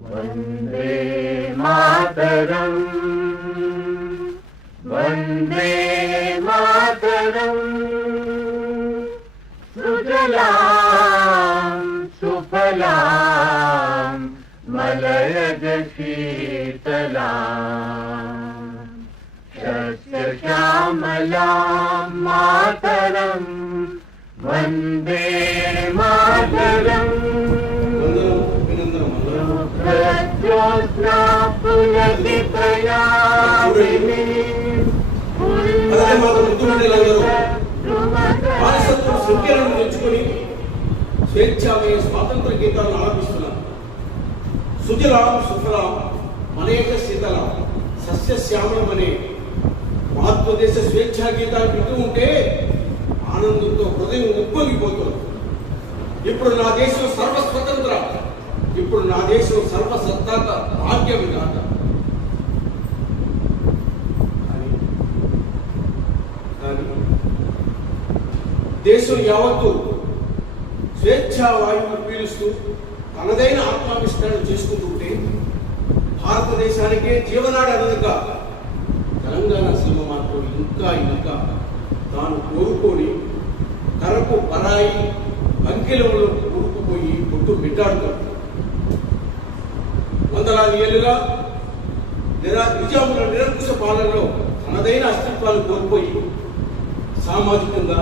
वन्दे मातरम्। वन्दे मातरम्। सुजलां सुफलां मलयज शीतलाम् शस्यश्यामलां मातरम्। वन्दे मातरम् అలాగే మాకు ముఖ్యమంత్రులందరూ వారసత్వ సంఖ్యలను తెచ్చుకొని స్వేచ్ఛామయ స్వాతంత్ర గీతాలను ఆలపిస్తున్నాం సుజలాం సుఫలాం అనేక శీతలాం సస్యశ్యామలం అనే భారతదేశ స్వేచ్ఛా గీతాలు వింటూ ఉంటే ఆనందంతో హృదయం ఉప్పొంగిపోతుంది ఇప్పుడు నా దేశం సర్వస్వతంత్ర ఇప్పుడు నా దేశం సర్వసత్తాక భాగ్యం కాక. దేశం యావత్తు స్వేచ్ఛావాయువులు పీలుస్తూ తనదైన ఆత్మావిష్కరణ చేసుకుంటుంటే భారతదేశానికే జీవనాడి అనగా తెలంగాణ సీమ మాత్రం ఇంకా ఇంకా తాను కోరుకొని కరకు పరాయి అంకెలంలో కూరుకుపోయి కొట్టు బిడ్డాడుతాడు వందలాది ఏళ్ళుగా నిరా నిజాముల నిరంకుశ పాలనలో తనదైన అస్తిత్వాన్ని కోల్పోయి సామాజికంగా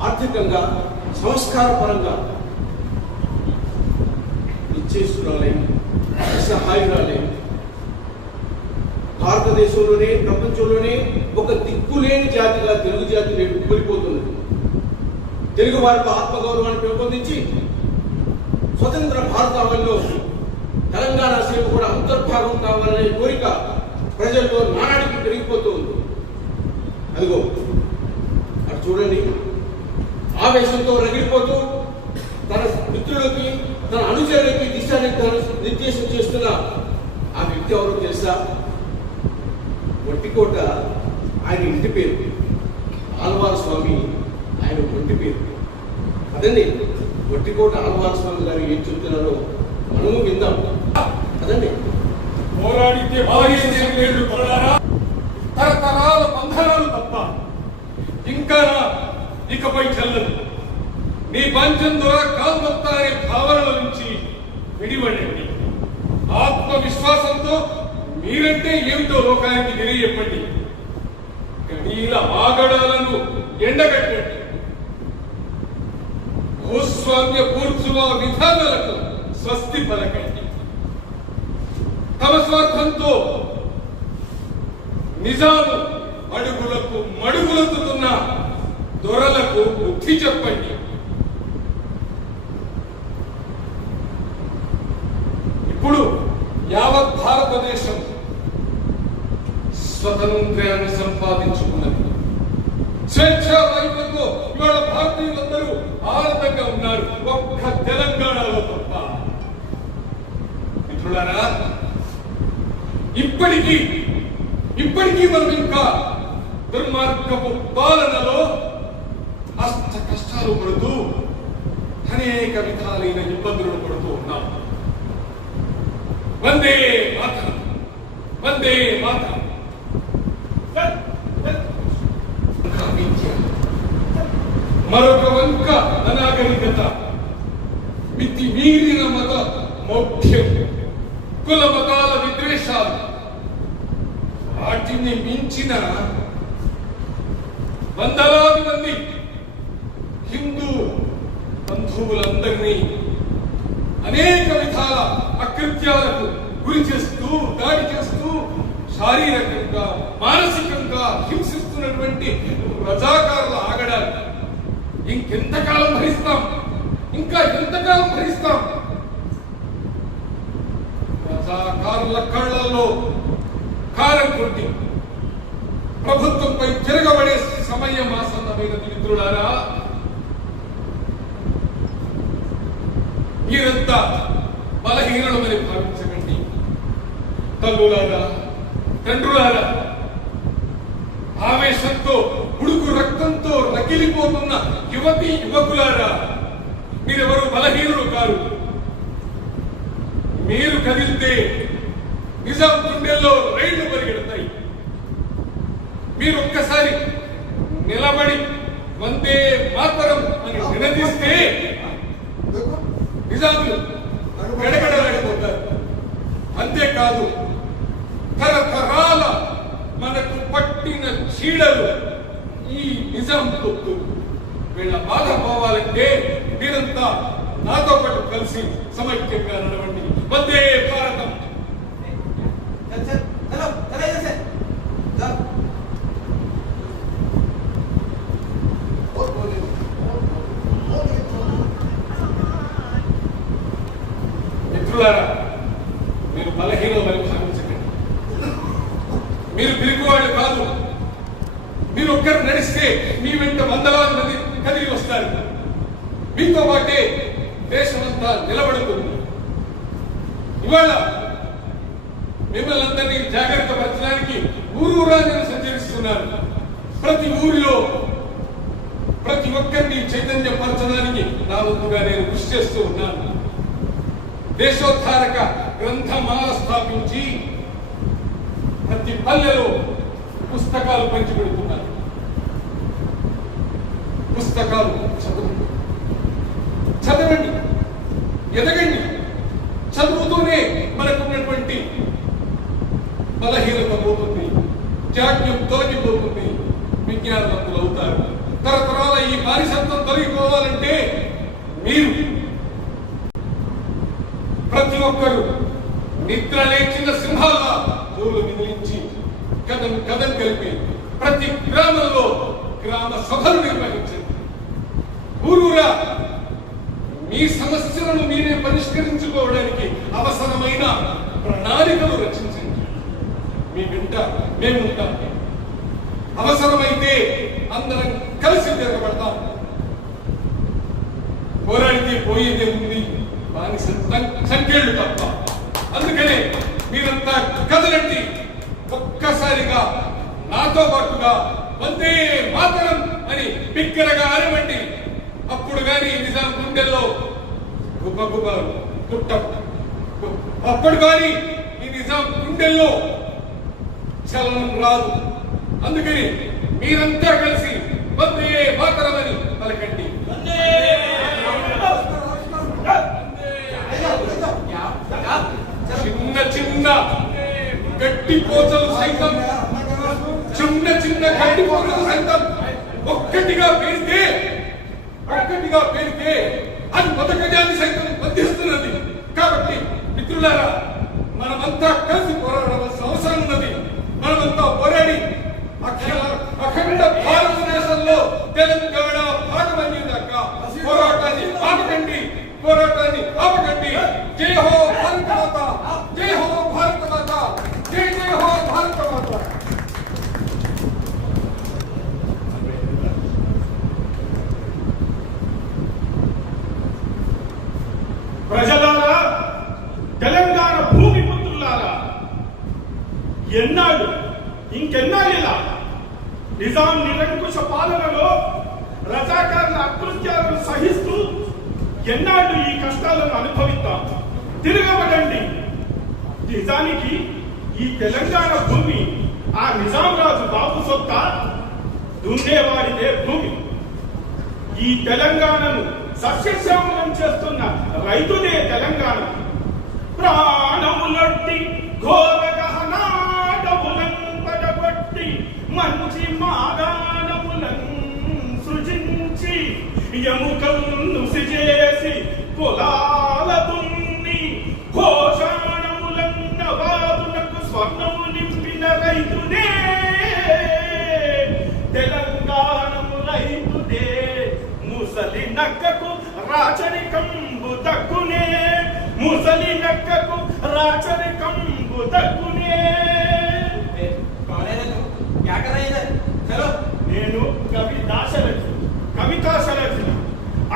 ఆర్థికంగా సంస్కారపరంగా నిశ్చేష్టురాలై నిస్సహాయురాలై భారతదేశంలోనే ప్రపంచంలోనే ఒక దిక్కులేని జాతిగా తెలుగు జాతి రేపు కూలిపోతున్నది. తెలుగు వారికి ఆత్మగౌరవాన్ని పెంపొందించి స్వతంత్ర భారతావనిలో తెలంగాణ సేవ కూడా అంతర్భాగం కావాలనే కోరిక ప్రజల్లో నానాడికి పెరిగిపోతూ ఉంది. అదిగో అటు చూడండి. ఆవేశంతో రగిలిపోతూ తన మిత్రులకి తన అనుచరులకి దిశానిర్దేశం నిర్దేశం చేస్తున్న ఆ వ్యక్తి ఎవరో తెలుసా? వట్టికోట ఆయన ఇంటి పేరు. ఆల్వార్ స్వామి ఆయన ఒంటి పేరు. అదండి ఒట్టికోట ఆల్వార్ స్వామి గారు ఏం చెప్తున్నారో మనము విందాం. పోరాడితే తరతరాల బంధనాలు తప్ప ఇంకా ఇకపై చెల్లదు. మీ పంచం ద్వారా కాల్మత్తా అనే భావనల నుంచి విడిపడండి ఆత్మవిశ్వాసంతో మీరంటే ఏమిటో లోకానికి తెలియజెప్పండి. కనీల ఆగడాలను ఎండగట్టండి. భూస్వామ్య పూర్చువ విధానాలకు స్వస్తి పలకండి. తమ స్వార్థంతో నిజాము అడుగు మడుగులెత్తుతున్న దొరలకు బుద్ధి చెప్పండి ఇప్పుడు యావత్ భారతదేశం స్వతంత్రాన్ని సంపాదించుకున్నది స్వేచ్ఛా వైపుతో ఇవాళ భారతీయులందరూ ఆనందంగా ఉన్నారు ఒక్క తెలంగాణలో తప్ప మిత్రులారా ఇప్పటికీ ఇప్పటికీ మనం ఇంకా దుర్మార్గపు పాలనలో అష్ట కష్టాలు పడుతూ అనేక విధాలైన ఇబ్బందులు పడుతూ ఉన్నాం వందే మాతరం వందే మాతరం ఇంకా విద్య. మరొక వంక అనాగరికత. మితి మీరిన మత మౌఢ్యం కుల మతాల విద్వేషాలు. వాటిని మించిన వందలాది మంది హిందూ బంధువులందరినీ అనేక విధాల అకృత్యాలకు గురి చేస్తూ దాడి చేస్తూ శారీరకంగా మానసికంగా హింసిస్తున్నటువంటి రజాకారుల ఆగడానికి ఇంకెంతకాలం భరిస్తాం? ఇంకా ఎంతకాలం భరిస్తాం? రజాకారుల కళ్ళల్లో కారం కొట్టి ప్రభుత్వంపై తిరగబడే సమయం ఆసన్నమైనది మిత్రులారా మీరంతా బలహీనమని భావించకండి. తల్లులారా తండ్రులారా ఆవేశంతో ఉడుకు రక్తంతో రగిలిపోతున్న యువతి యువకులారా మీరెవరు బలహీనులు కారు. మీరు కదిలితే నిజాం గుండెల్లో రైళ్ళు పరిగెడతాయి. మీరు ఒక్కసారి నిలబడి వందే మాతరం అని నినదిస్తే నిజాములు గడగడలాడిపోతారు. అంతేకాదు తరతరాల మనకు పట్టిన చీడలు ఈ నిజాం పొత్తు. వీళ్ళ బాధ పోవాలంటే మీరంతా నాతో పాటు కలిసి సమైక్యంగా నడవండి. వందే భారతం. మిత్రులారా మీరు బలహీనమని భావించకండి మీరు పిరిగివాళ్ళు కాదు. మీరు ఒక్కరు నడిస్తే మీ వెంట వందలాది మంది కలిగి వస్తారు. మీతో పాటే దేశమంతా నిలబడుతుంది. ఇవాళ మిమ్మల్ని అందరినీ జాగ్రత్త పరచడానికి ఊరూరా నేను సంచరిస్తున్నాను ప్రతి ఊరిలో ప్రతి ఒక్కరిని చైతన్యపరచడానికి నా వంతుగా నేను కృషి చేస్తూ ఉన్నాను. దేశోద్ధారక గ్రంథమాల స్థాపించి ప్రతి పల్లెలో పుస్తకాలు పంచిపెడుతున్నారు. పుస్తకాలు చదువు. చదవండి. ఎదగండి. చదువుతూనే మనకున్నటువంటి బలహీనత పోతుంది. జాడ్యం తొలగిపోతుంది. విజ్ఞానవంతులు అవుతారు. తరతరాల ఈ బానిసత్వం తొలగిపోవాలంటే మీరు ప్రతి ఒక్కరు నిద్ర లేచిన సింహాల జోలు మిగిలించి కథం కథం కలిపి ప్రతి గ్రామంలో గ్రామ సభలు నిర్వహించండి. ఊరూరా మీ సమస్యలను మీరే పరిష్కరించుకోవడానికి అవసరమైన ప్రణాళికలు రచించండి. మీ వెంట మేముంటాం. అవసరమైతే అందరం కలిసి తిరగబడతాం. పోరాడితే పోయేదే ఉంది బానిస సంఖ్యలు తప్ప. అందుకనే మీరంతా కదలండి. ఒక్కసారిగా నాతో పాటుగా వందే మాతరం అని బిగ్గరగా అరవండి. అప్పుడు గాని నిజాం గుండెల్లో గుబ్బ గుబ్బ పుట్ట. అప్పుడు గాని ఈ నిజాం గుండెల్లో చలనం రాదు. అందుకని మీరంతా కలిసి వందే మాతరం అని పలకండి చిన్న చిన్న గట్టి పోచలు సైతం చిన్న చిన్న గట్టి పోచలు సైతం ఒక్కటిగా పేరితే ఒక్కటిగా పేరితే అది పథకజాన్ని సైతం బంధిస్తున్నది. కాబట్టి మిత్రులారా మనమంతా కలిసి పోరాడవలసిన అవసరం ఉన్నది. మనమంతా పోరాడి అఖండ భారతదేశంలో తెలంగాణ భాగమయ్యేదాకా పోరాటాన్ని ఆపకండి పోరాటాన్ని ఆపకండి. జై హో భారత మాత జై హో భారత మాత జై జై హో భారత మాత. ప్రజలారా తెలంగాణ భూమి పుత్రులారా ఎన్నాడు ఇంకెన్నాళ్ళు ఇలా నిజాం నిరంకుశ పాలనలో రజాకారుల అకృత్యాలను సహిస్తూ ఎన్నాళ్ళు ఈ కష్టాలను అనుభవిద్దాం. తిరగబడండి. నిజానికి ఈ తెలంగాణ భూమి ఆ నిజాం రాజు బాబు సొత్త దున్నేవాడిదే భూమి. ఈ తెలంగాణను సస్యశ్యామలం చేస్తున్న రైతులే తెలంగాణ. ప్రాణములొట్టి ఘోర గహనాడములంతడగొట్టి మంచి మాగాణములను సృజించి ఎముకలను చేసి పొలాల దున్ని ఘోష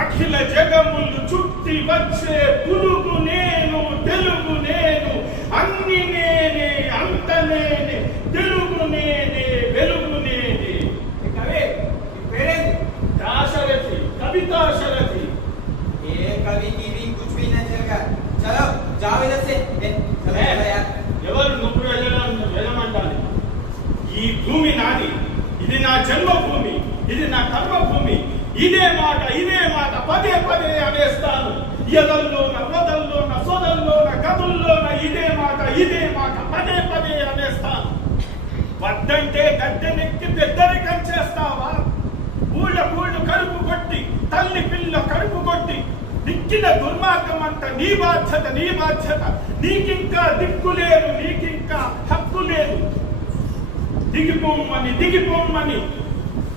అఖిల జగములు చుట్టి వచ్చే పులుగు నేను తెలుగు నేను అన్ని నేనే అంత నేనే తెలుగు నేనే వెలుగు నేనే. దాశరథి కవితాశరథి. ఏ కవి ఎవరు ఈ భూమి నాది. ఇది నా జన్మభూమి. ఇది నా కర్మభూమి. ఇదే మాట ఇదే మాట పదే పదే అనేస్తాను. ఎదల్లోన వదల్లోన సొదల్లోన గదుల్లోన ఇదే మాట ఇదే మాట పదే పదే అనేస్తాను. వద్దంటే గద్దెనెక్కి పెద్దరికం చేస్తావా? ఊళ్ళ ఊళ్ళు కడుపు కొట్టి తల్లి పిల్ల కడుపు కొట్టి దిక్కిన దుర్మార్గం అంట నీ బాధ్యత నీ బాధ్యత. నీకింకా దిక్కు లేదు నీకింకా హక్కు లేదు. దిగిపోమ్మని దిగిపోమ్మని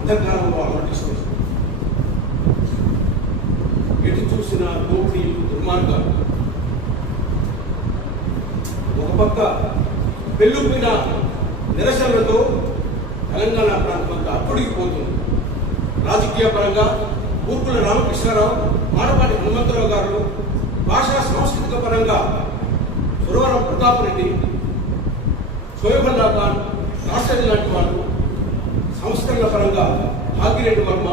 అంధకారంలో అలమటిస్తుంది ఎటు చూసిన దోపిడీలు దుర్మార్గాలు. ఒక పక్క పెళ్ళుపిన నిరసనలతో తెలంగాణ ప్రాంతం అంతా అప్పుడిగిపోతుంది. రాజకీయ పరంగా ఊర్పుల రామకృష్ణారావు మాడపాటి హనుమంతరావు గారు భాషా సాంస్కృతిక పరంగా సురవరం ప్రతాప్ రెడ్డి షోయబుల్లా ఖాన్ రాష్ట్రపతి లాంటి వాళ్ళు సంస్కరణ పరంగా భాగ్యరెడ్డి వర్మ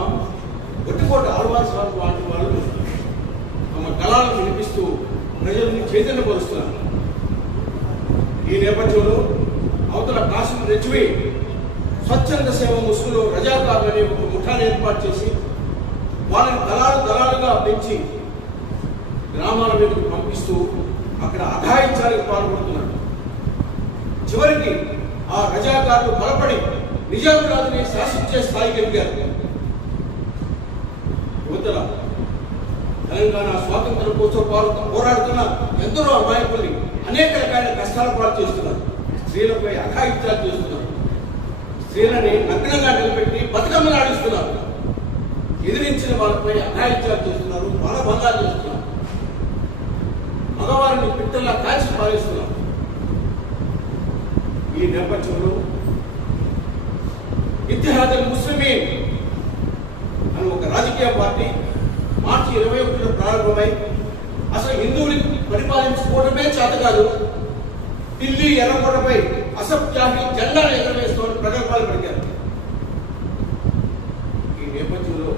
ఒట్టికోట ఆళ్వార్ సార్ లాంటి వాళ్ళు తమ కళాలను వినిపిస్తూ ప్రజల్ని చైతన్యపరుస్తున్నారు. ఈ నేపథ్యంలో అవతల కాశం రెచ్చివి స్వచ్ఛంద సేవ ముసుగులో రజాకారులు అనే ఒక ముఠాన్ని ఏర్పాటు చేసి వాళ్ళని దళాలు దళాలుగా పెంచి గ్రామాల మీదకు పంపిస్తూ అక్కడ అఘాయించాలకు పాల్పడుతున్నారు. చివరికి ఆ రజాకారులు బలపడి నిజామురాజుని శాసించే స్థాయికి ఎదిగారు. యువతల తెలంగాణ స్వాతంత్రం కోసం పోరాడుతున్న ఎందరో అమాయకుల్ని అనేక రకాల కష్టాలు పాలు చేస్తున్నారు. స్త్రీలపై అఘాయిత్యాలు చేస్తున్నారు. స్త్రీలని నగ్నంగా నిలబెట్టి బతుకమ్మలు ఆడిస్తున్నారు. ఎదిరించిన వాళ్ళపై అఘాయిత్యాలు చేస్తున్నారు మానభంగాలు చేస్తున్నారు. మగవారిని పిట్టల్లా కాల్చి పారేస్తున్నారు. ఈ నేపథ్యంలో ఇతిహాద్ ముస్లిమీ అని ఒక రాజకీయ పార్టీ మార్చి ఇరవై ఒకటిలో ప్రారంభమై అసలు హిందువుని పరిపాలించుకోవడమే చేత కాదు ఢిల్లీ ఎర్రకోటపై అసత్యాన్ని జెండా ఎగరవేస్తామని ప్రగల్భాలు పలికారు ఈ నేపథ్యంలో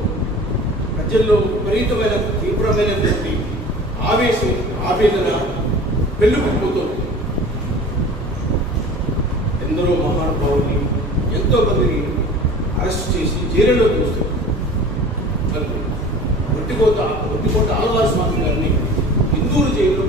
ప్రజల్లో విపరీతమైన తీవ్రమైనటువంటి ఆవేశం ఆవేదన పెళ్ళుకుపోతుంది ఎందరో మహానుభావుని ఎంతో మందిని అరెస్ట్ చేసి జైలులో చూస్తారు మరి ఒట్టికోట ఒట్టికోట ఆలవారి స్వామి గారిని హిందూరు జైల్లో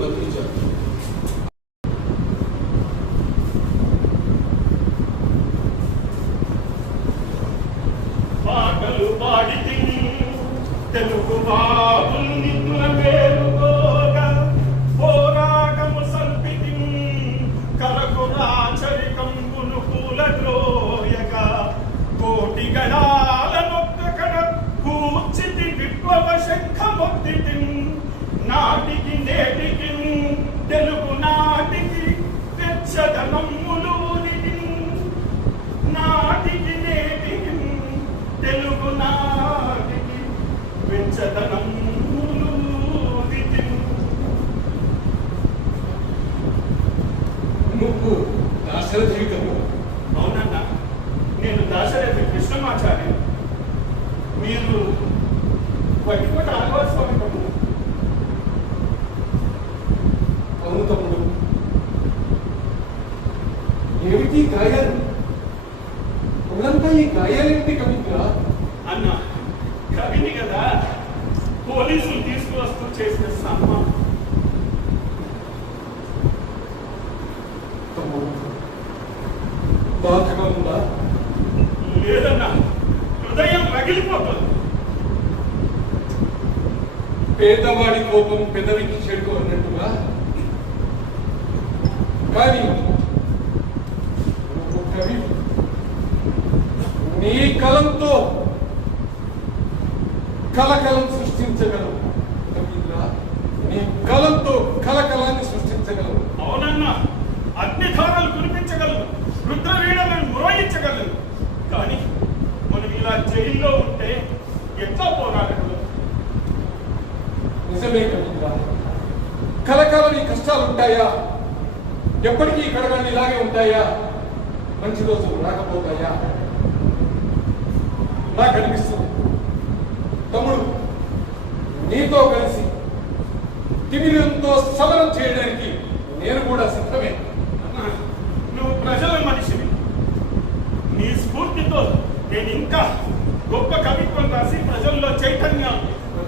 ఏమిటి గాయాలు. ఒళ్ళంతా ఈ గాయాలేమిటి కవిత్ర? అన్న కవిని కదా పోలీసులు తీసుకువస్తూ చేసిన తమ్ముడు బాధగా ఉందా? లేదన్నా హృదయం రగిలిపోతుంది. పేదవాడి కోపం పెదవికి చెడు అన్నట్టుగా కానీ నువ్వు కవి నీ కలంతో కలకలం సృష్టించగలవు కవిలా నీ కలంతో కలకలాన్ని సృష్టించగలవు అవునన్నా అగ్నిధారాలు కురిపించగలరు రుద్రవీణలను మ్రోయించగలరు కానీ మనం ఇలా జైల్లో ఉంటే ఎట్లా పోరాడగలరు నిజమే కవిలా కలకాలం ఈ కష్టాలు ఉంటాయా? ఎప్పటికీ కడగండి ఇలాగే ఉంటాయా? మంచి రోజు రాకపోతాయా? నాకు అనిపిస్తుంది. తమ్ముడు నీతో కలిసి తిమిరంతో సమరం చేయడానికి నేను కూడా సిద్ధమే. నువ్వు ప్రజల మనిషివి. నీ స్ఫూర్తితో నేను ఇంకా గొప్ప కవిత్వం రాసి ప్రజల్లో చైతన్యం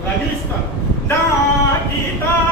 రగిలిస్తాను. నా గీతా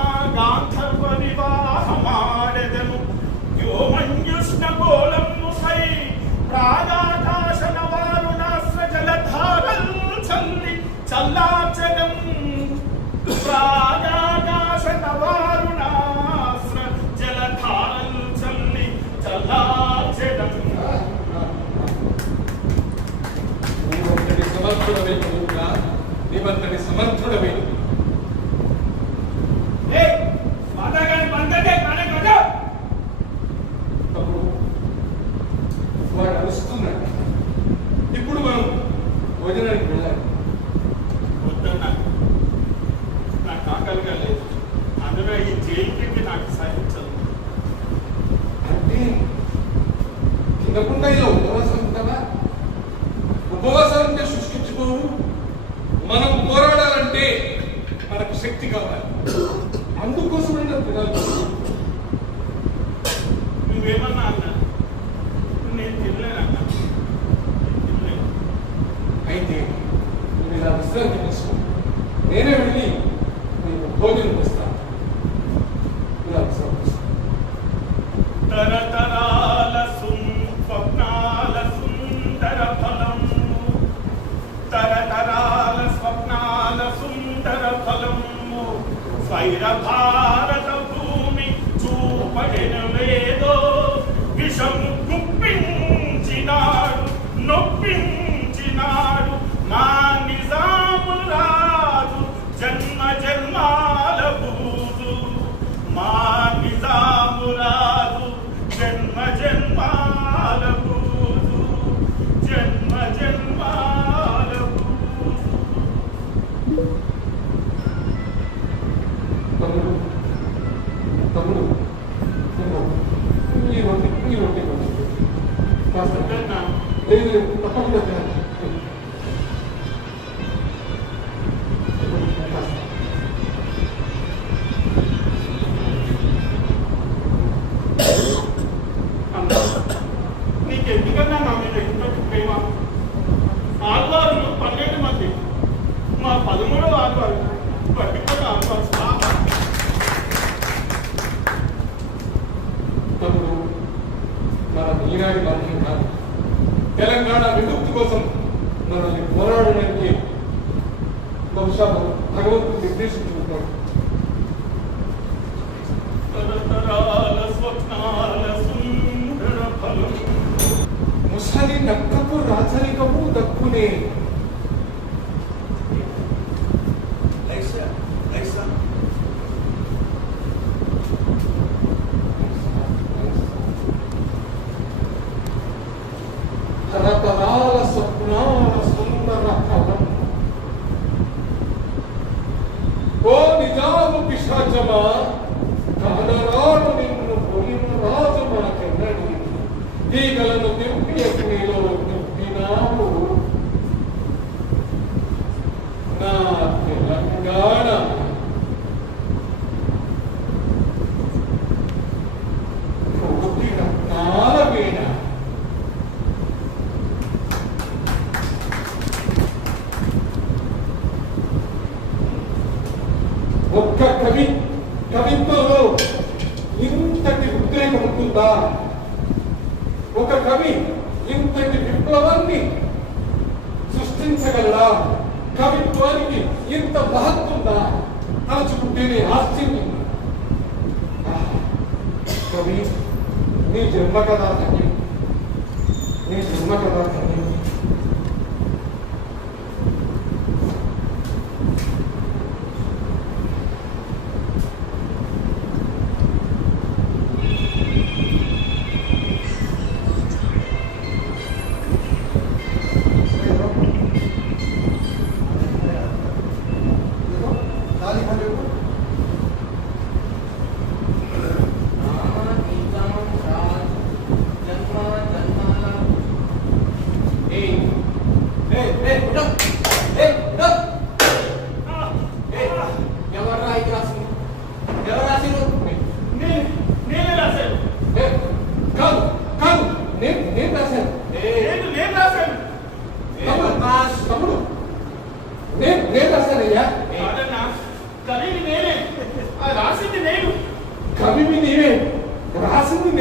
సమర్థుడవే కవుగా నీవంతటి సమర్థుడవే ఏ మాటగాని వాడు అరుస్తున్నాడు ఇప్పుడు మనం భోజనానికి వెళ్ళాలి వద్దన్నా నాకు ఆకలిగా లేదు అందులో ఈ జైలుకి నాకు సహించదు అంటే తినకుండా ఇలా ఉపవాసం ఉంటావా ఉపవాసం అంటే మనం పోరాడాలంటే మనకు శక్తి కావాలి. అందుకోసమైనా తినాలి. నువ్వేమన్నా అన్నా? నేను తినలేనన్నా నేను తినలేను. అయితే నువ్వు ఇలా విశ్రాంతి తీసుకో నేనే వెళ్ళి నీకు భోజనం We don't Bhairabha తమ్ముడు. తమ్ముడు ఈ రొట్టె ఈ కొంచెం కాస్త. లేదు. దక్కునే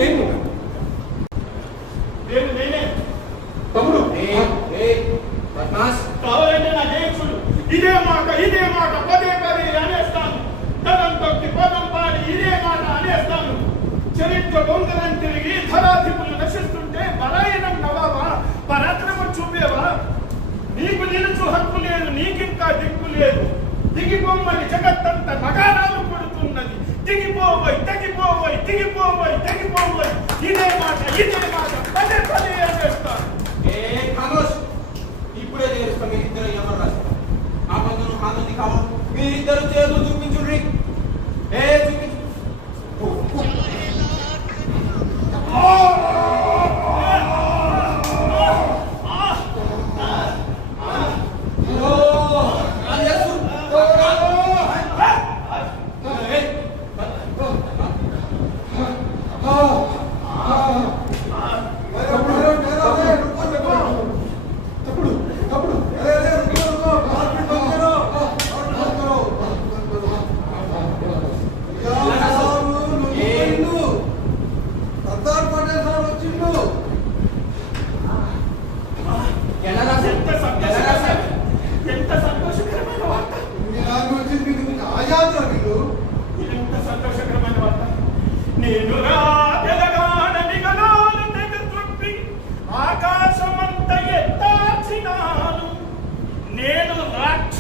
నేను. నేను నేనే. తమ్ముడు కావాలంటే నా జయించుడు ఇదే మాట ఇదే మాట పదే పదే అనేస్తాను. పదం తొక్కి పదం పాడి ఇదే మాట అనేస్తాను. చరిత్ర బొంగరం తిరిగి ధరాధిపులు నశిస్తుంటే పరాయణం నవావా పరాక్రమం చూపేవా? నీకు నిలుచు హక్కు లేదు నీకింకా దిక్కు లేదు. దిగిపోమని జగత్తంత నగారాలు పడుతున్నది దిగిపోవై తెగిపోవై దిగిపోవై ఇదే మాట ఇదే మాట. పదే పదే అనేస్తాను ఇప్పుడే చేస్తాం మీరిద్దరు ఎవరు రాస్తారు? ఆ పంతులు హాందని కావాలి. మీరిద్దరు చేతులు చూపించుండ్రి. ఏ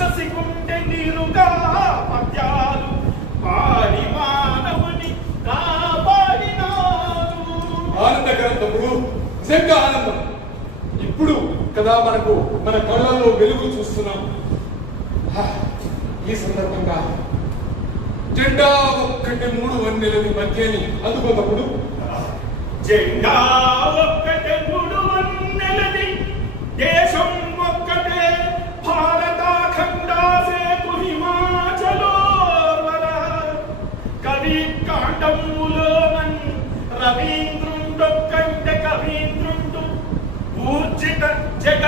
రాక్షసి గుండె నీరుగా పద్యాలు పాడి మానవుని కాపాడినాను ఆనందకరం తమ్ముడు నిజంగా ఆనందం. ఇప్పుడు కదా మనకు మన కళ్ళల్లో వెలుగు చూస్తున్నాం. ఈ సందర్భంగా జెండా ఒక్కటి మూడు వన్నెలది మధ్యని అందుకో తమ్ముడు జెండా ఒక్కటే మూడు వన్నెలది దేశం కాండములోమన్ కాండములోనన్ కవీంద్రుండు ఊర్జిత జగ